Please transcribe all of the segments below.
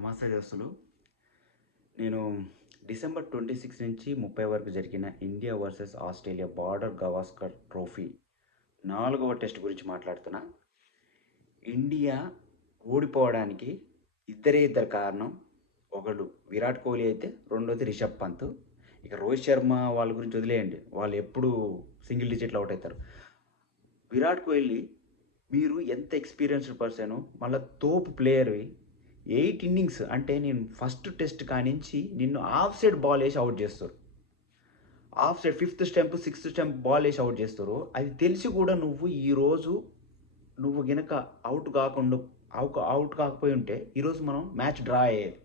నమస్తే దోస్తులు. నేను డిసెంబర్ 26 నుంచి 30 వరకు జరిగిన India versus Australia border Gavaskar trophy 4వ టెస్ట్ గురించి మాట్లాడుతున్నా. ఇండియా ఓడిపోవడానికి ఇద్దరు కారణం. ఒకడు విరాట్ కోహ్లీ అయితే రెండోది రిషబ్ పంత్. ఇక రోహిత్ శర్మ వాళ్ళ గురించి వదిలేయండి, వాళ్ళు ఎప్పుడు సింగిల్ డిజిట్లో అవుట్ అవుతారు. విరాట్ కోహ్లీ మీరు ఎంత ఎక్స్పీరియన్స్డ్ పర్సన్, మళ్ళీ తోపు ప్లేయర్వి. 8 ఇన్నింగ్స్ అంటే నేను ఫస్ట్ టెస్ట్ కానించి నిన్ను ఆఫ్ సైడ్ బాల్ వేసి అవుట్ చేస్తారు. Of side 5th stump 6th stump ball వేసి అవుట్ చేస్తారు. అది తెలిసి కూడా ఈరోజు నువ్వు గనక అవుట్ కాకపోయి ఉంటే ఈరోజు మనం మ్యాచ్ డ్రా అయ్యేది.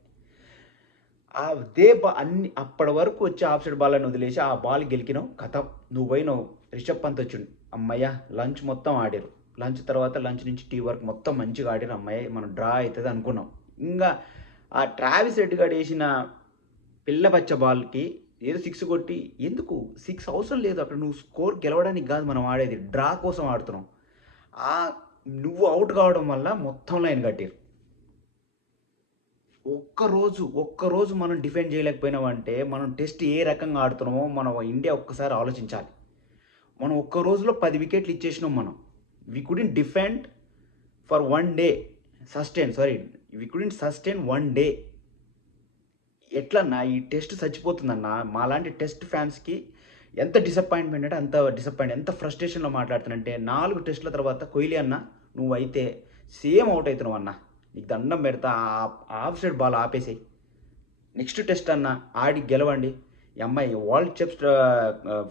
అదే అన్ని అప్పటి వరకు వచ్చి ఆఫ్ సైడ్ బాల్ అని వదిలేసి ఆ బాల్ గెలికినావు, కథం నువ్వు పోయినావు. రిషబ్ పంత్ వచ్చిండు, అమ్మయ్య లంచ్ మొత్తం ఆడారు. లంచ్ తర్వాత లంచ్ నుంచి టీ వరకు మొత్తం మంచిగా ఆడారు. అమ్మాయి మనం డ్రా అవుతుంది అనుకున్నాం. ఇంకా ఆ ట్రావిస్ రెడ్డి గారు వేసిన పిల్ల పచ్చ బాల్కి ఏదో 6 కొట్టి, ఎందుకు 6 అవసరం లేదు. అక్కడ నువ్వు స్కోర్ గెలవడానికి కాదు మనం ఆడేది, డ్రా కోసం ఆడుతున్నాం. నువ్వు అవుట్ కావడం వల్ల మొత్తం లైన్ కట్టారు. ఒక్కరోజు మనం డిఫెండ్ చేయలేకపోయినామంటే మనం టెస్ట్ ఏ రకంగా ఆడుతున్నామో మనం ఇండియా ఒక్కసారి ఆలోచించాలి. మనం ఒక్క రోజులో 10 వికెట్లు ఇచ్చేసినాం. We couldn't defend for 1 day we couldn't sustain 1 day. ఎట్లన్నా ఈ టెస్ట్ చచ్చిపోతుందన్న. మాలాంటి టెస్ట్ ఫ్యాన్స్కి ఎంత డిసప్పాయింట్మెంట్ అంటే అంత డిసప్పాయింట్, ఎంత ఫ్రస్ట్రేషన్లో మాట్లాడుతానంటే 4 టెస్టుల తర్వాత కోహ్లీ అన్న నువ్వైతే సేమ్ అవుట్ అవుతున్నావు అన్న, నీకు దండం పెడతా. ఆఫ్ సైడ్ బాల్ ఆపేసాయి. నెక్స్ట్ టెస్ట్ అన్న ఆడి గెలవండి. ఈ అమ్మాయి వరల్డ్ కప్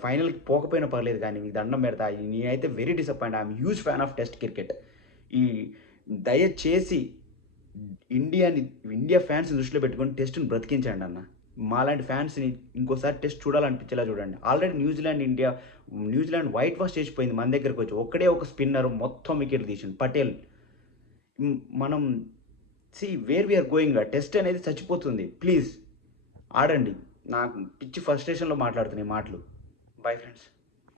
ఫైనల్కి పోకపోయినా పర్లేదు, కానీ మీకు దండం పెడతా. నేనైతే very disappoint. I'm huge fan of test cricket. ఈ దయచేసి ఇండియా ఫ్యాన్స్ దృష్టిలో పెట్టుకొని టెస్ట్ని బ్రతికించండి అన్న. మాలాంటి ఫ్యాన్స్ని ఇంకోసారి టెస్ట్ చూడాలనిపించేలా చూడండి. ఆల్రెడీ న్యూజిలాండ్ వైట్ వాష్ చేసిపోయింది మన దగ్గరకు వచ్చి. ఒక్కడే ఒక స్పిన్నర్ మొత్తం వికెట్లు తీసిండు, పటేల్. మనం వేర్ వీఆర్ గోయింగ్. టెస్ట్ అనేది చచ్చిపోతుంది. ప్లీజ్ ఆడండి. నాకు పిచ్చి ఫ్రస్ట్రేషన్లో మాట్లాడుతున్నాయి మాటలు. Bye friends.